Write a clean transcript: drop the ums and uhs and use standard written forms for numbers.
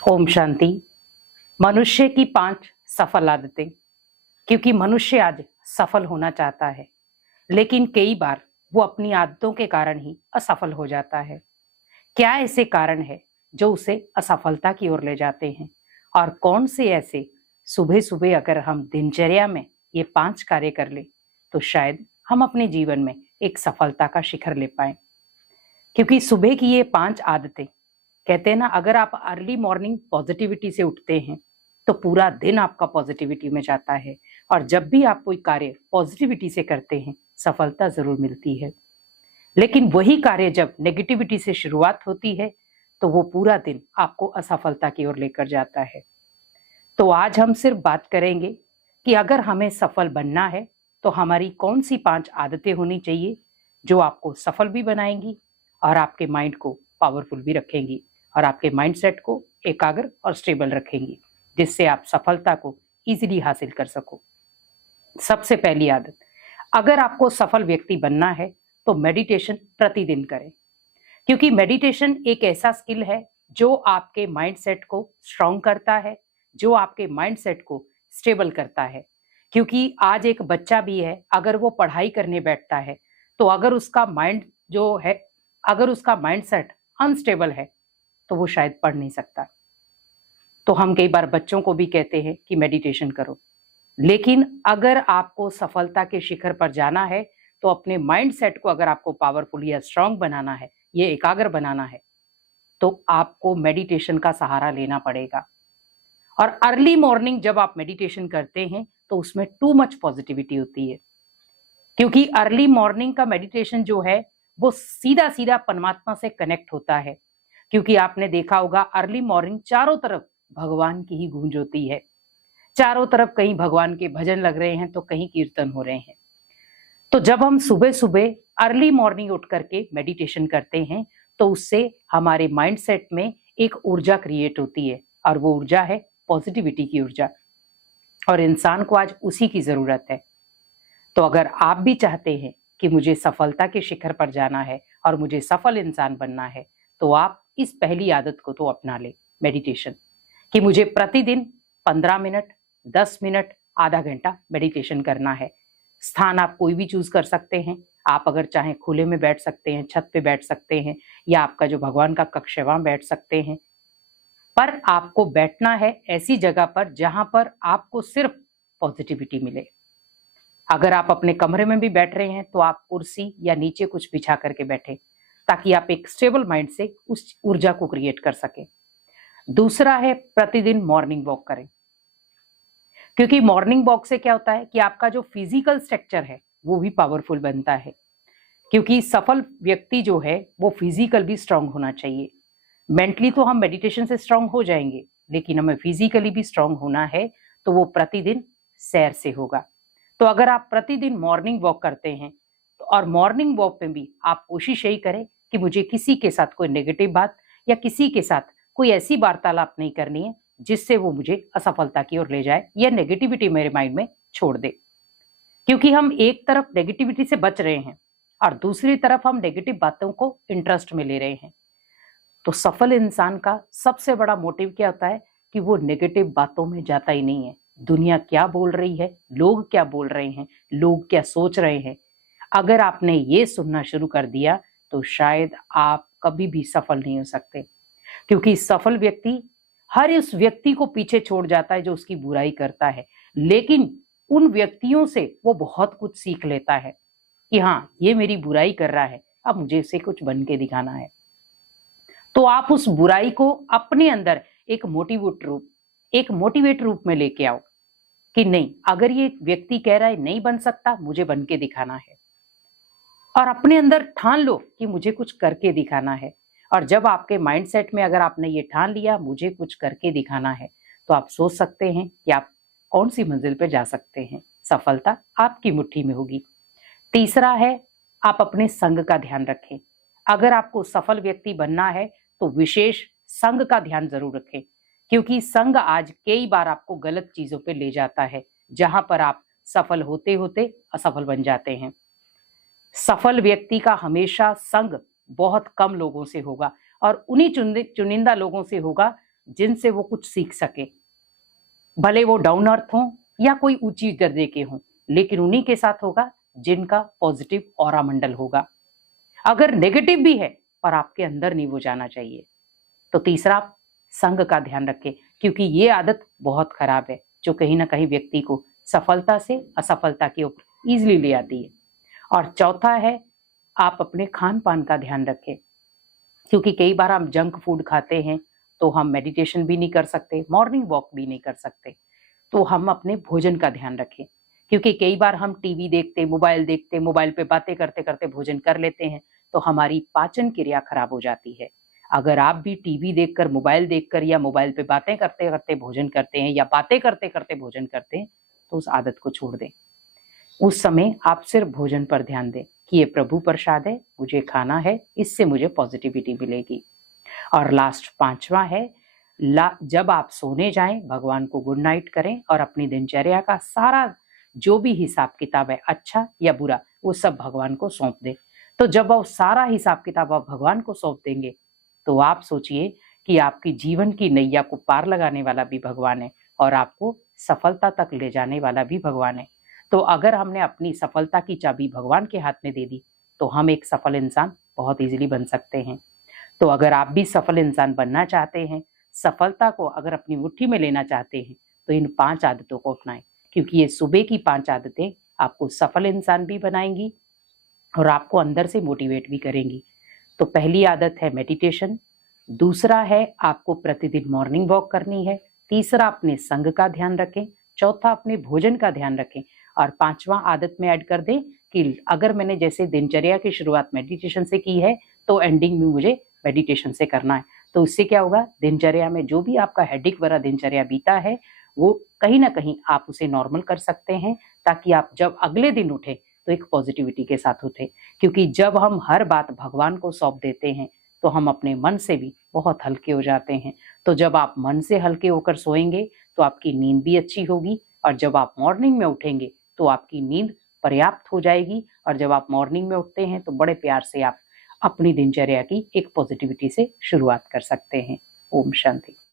ओम शांति। मनुष्य की 5 सफल आदतें। क्योंकि मनुष्य आज सफल होना चाहता है, लेकिन कई बार वो अपनी आदतों के कारण ही असफल हो जाता है। क्या ऐसे कारण है जो उसे असफलता की ओर ले जाते हैं, और कौन से ऐसे सुबह सुबह अगर हम दिनचर्या में ये 5 कार्य कर ले तो शायद हम अपने जीवन में एक सफलता का शिखर ले पाए। क्योंकि सुबह की ये 5 आदतें, कहते हैं ना, अगर आप अर्ली मॉर्निंग पॉजिटिविटी से उठते हैं तो पूरा दिन आपका पॉजिटिविटी में जाता है, और जब भी आप कोई कार्य पॉजिटिविटी से करते हैं सफलता जरूर मिलती है। लेकिन वही कार्य जब नेगेटिविटी से शुरुआत होती है तो वो पूरा दिन आपको असफलता की ओर लेकर जाता है। तो आज हम सिर्फ बात करेंगे कि अगर हमें सफल बनना है तो हमारी कौन सी 5 आदतें होनी चाहिए जो आपको सफल भी बनाएंगी और आपके माइंड को पावरफुल भी रखेंगी और आपके माइंडसेट को एकाग्र और स्टेबल रखेंगी, जिससे आप सफलता को इजीली हासिल कर सको। सबसे पहली आदत, अगर आपको सफल व्यक्ति बनना है तो मेडिटेशन प्रतिदिन करें। क्योंकि मेडिटेशन एक ऐसा स्किल है जो आपके माइंडसेट को स्ट्रांग करता है, जो आपके माइंडसेट को स्टेबल करता है। क्योंकि आज एक बच्चा भी है, अगर वो पढ़ाई करने बैठता है तो अगर उसका माइंड जो है, अगर उसका माइंडसेट अनस्टेबल है तो वो शायद पढ़ नहीं सकता। तो हम कई बार बच्चों को भी कहते हैं कि मेडिटेशन करो, लेकिन अगर आपको सफलता के शिखर पर जाना है तो अपने माइंडसेट को अगर आपको पावरफुल या स्ट्रांग बनाना है, ये एकाग्र बनाना है, तो आपको मेडिटेशन का सहारा लेना पड़ेगा। और अर्ली मॉर्निंग जब आप मेडिटेशन करते हैं तो उसमें टू मच पॉजिटिविटी होती है। क्योंकि अर्ली मॉर्निंग का मेडिटेशन जो है वो सीधा सीधा परमात्मा से कनेक्ट होता है। क्योंकि आपने देखा होगा अर्ली मॉर्निंग चारों तरफ भगवान की ही गूंज होती है। चारों तरफ कहीं भगवान के भजन लग रहे हैं तो कहीं कीर्तन हो रहे हैं। तो जब हम सुबह सुबह अर्ली मॉर्निंग उठ करके मेडिटेशन करते हैं तो उससे हमारे माइंडसेट में एक ऊर्जा क्रिएट होती है, और वो ऊर्जा है पॉजिटिविटी की ऊर्जा, और इंसान को आज उसी की जरूरत है। तो अगर आप भी चाहते हैं कि मुझे सफलता के शिखर पर जाना है और मुझे सफल इंसान बनना है, तो आप इस पहली आदत को तो अपना ले, मेडिटेशन। कि मुझे प्रतिदिन 15 मिनट, 10 मिनट, आधा घंटा मेडिटेशन करना है। स्थान आप कोई भी चूज कर सकते हैं। आप अगर चाहें खुले में बैठ सकते हैं, छत पे बैठ सकते हैं, या आपका जो भगवान का कक्ष है वहां बैठ सकते हैं। पर आपको बैठना है ऐसी जगह पर जहां पर आपको सिर्फ पॉजिटिविटी मिले। अगर आप अपने कमरे में भी बैठ रहे हैं तो आप कुर्सी या नीचे कुछ बिछा करके बैठे, ताकि आप एक स्टेबल माइंड से उस ऊर्जा को क्रिएट कर सके। दूसरा है प्रतिदिन मॉर्निंग वॉक करें। क्योंकि मॉर्निंग वॉक से क्या होता है कि आपका जो फिजिकल स्ट्रक्चर है वो भी पावरफुल बनता है। क्योंकि सफल व्यक्ति जो है वो फिजिकल भी स्ट्रांग होना चाहिए। मेंटली तो हम मेडिटेशन से स्ट्रांग हो जाएंगे, लेकिन हमें फिजिकली भी स्ट्रांग होना है, तो वो प्रतिदिन सैर से होगा। तो अगर आप प्रतिदिन मॉर्निंग वॉक करते हैं तो, और मॉर्निंग वॉक में भी आप कोशिश यही करें कि मुझे किसी के साथ कोई नेगेटिव बात या किसी के साथ कोई ऐसी वार्तालाप नहीं करनी है जिससे वो मुझे असफलता की ओर ले जाए या नेगेटिविटी मेरे माइंड में छोड़ दे। क्योंकि हम एक तरफ नेगेटिविटी से बच रहे हैं और दूसरी तरफ हम नेगेटिव बातों को इंटरेस्ट में ले रहे हैं। तो सफल इंसान का सबसे बड़ा मोटिव क्या होता है कि वो नेगेटिव बातों में जाता ही नहीं है। दुनिया क्या बोल रही है, लोग क्या बोल रहे हैं, लोग क्या सोच रहे हैं, अगर आपने ये सुनना शुरू कर दिया तो शायद आप कभी भी सफल नहीं हो सकते। क्योंकि सफल व्यक्ति हर उस व्यक्ति को पीछे छोड़ जाता है जो उसकी बुराई करता है, लेकिन उन व्यक्तियों से वो बहुत कुछ सीख लेता है कि हाँ, ये मेरी बुराई कर रहा है, अब मुझे इसे कुछ बन के दिखाना है। तो आप उस बुराई को अपने अंदर एक मोटिवेट रूप में लेके आओ कि नहीं, अगर ये व्यक्ति कह रहा है नहीं बन सकता, मुझे बन के दिखाना है। और अपने अंदर ठान लो कि मुझे कुछ करके दिखाना है। और जब आपके माइंडसेट में अगर आपने ये ठान लिया मुझे कुछ करके दिखाना है, तो आप सोच सकते हैं कि आप कौन सी मंजिल पे जा सकते हैं। सफलता आपकी मुट्ठी में होगी। तीसरा है, आप अपने संग का ध्यान रखें। अगर आपको सफल व्यक्ति बनना है तो विशेष संग का ध्यान जरूर रखें। क्योंकि संग आज कई बार आपको गलत चीजों पे ले जाता है, जहां पर आप सफल होते होते असफल बन जाते हैं। सफल व्यक्ति का हमेशा संग बहुत कम लोगों से होगा, और उन्हीं चुनिंदा लोगों से होगा जिनसे वो कुछ सीख सके, भले वो डाउन अर्थ हो या कोई ऊंची दर्जे के हों, लेकिन उन्हीं के साथ होगा जिनका पॉजिटिव ऑरा मंडल होगा। अगर नेगेटिव भी है पर आपके अंदर नहीं वो जाना चाहिए। तो तीसरा, संग का ध्यान रखें, क्योंकि ये आदत बहुत खराब है जो कहीं ना कहीं व्यक्ति को सफलता से असफलता के ऊपर इजिली ले आती है। और चौथा है, आप अपने खान पान का ध्यान रखें, क्योंकि कई बार हम जंक फूड खाते हैं तो हम मेडिटेशन भी नहीं कर सकते, मॉर्निंग वॉक भी नहीं कर सकते। तो हम अपने भोजन का ध्यान रखें, क्योंकि कई बार हम टीवी देखते, मोबाइल पे बातें करते करते भोजन कर लेते हैं, तो हमारी पाचन क्रिया खराब हो जाती है। अगर आप भी टीवी देखकर, मोबाइल देखकर या मोबाइल पे बातें करते करते भोजन करते हैं या बातें करते करते भोजन करते हैं, तो उस आदत को छोड़ दें। उस समय आप सिर्फ भोजन पर ध्यान दें कि ये प्रभु प्रसाद है, मुझे खाना है, इससे मुझे पॉजिटिविटी मिलेगी। और लास्ट पांचवा है, जब आप सोने जाएं भगवान को गुड नाइट करें और अपनी दिनचर्या का सारा जो भी हिसाब किताब है, अच्छा या बुरा, वो सब भगवान को सौंप दें। तो जब आप सारा हिसाब किताब आप भगवान को सौंप देंगे, तो आप सोचिए कि आपकी जीवन की नैया को पार लगाने वाला भी भगवान है और आपको सफलता तक ले जाने वाला भी भगवान है। तो अगर हमने अपनी सफलता की चाबी भगवान के हाथ में दे दी, तो हम एक सफल इंसान बहुत इजीली बन सकते हैं। तो अगर आप भी सफल इंसान बनना चाहते हैं, सफलता को अगर अपनी मुट्ठी में लेना चाहते हैं, तो इन 5 आदतों को अपनाएं, क्योंकि ये सुबह की 5 आदतें आपको सफल इंसान भी बनाएंगी और आपको अंदर से मोटिवेट भी करेंगी। तो पहली आदत है मेडिटेशन, दूसरा है आपको प्रतिदिन मॉर्निंग वॉक करनी है, तीसरा अपने संग का ध्यान रखें, चौथा अपने भोजन का ध्यान रखें, और पांचवा आदत में ऐड कर दें कि अगर मैंने जैसे दिनचर्या की शुरुआत मेडिटेशन से की है, तो एंडिंग में मुझे मेडिटेशन से करना है। तो इससे क्या होगा, दिनचर्या में जो भी आपका हेडेक भरा दिनचर्या बीता है, वो कहीं ना कहीं आप उसे नॉर्मल कर सकते हैं, ताकि आप जब अगले दिन उठे तो एक पॉजिटिविटी के साथ उठे। क्योंकि जब हम हर बात भगवान को सौंप देते हैं, तो हम अपने मन से भी बहुत हल्के हो जाते हैं। तो जब आप मन से हल्के होकर सोएंगे, तो आपकी नींद भी अच्छी होगी, और जब आप मॉर्निंग में उठेंगे तो आपकी नींद पर्याप्त हो जाएगी। और जब आप मॉर्निंग में उठते हैं, तो बड़े प्यार से आप अपनी दिनचर्या की एक पॉजिटिविटी से शुरुआत कर सकते हैं। ओम शांति।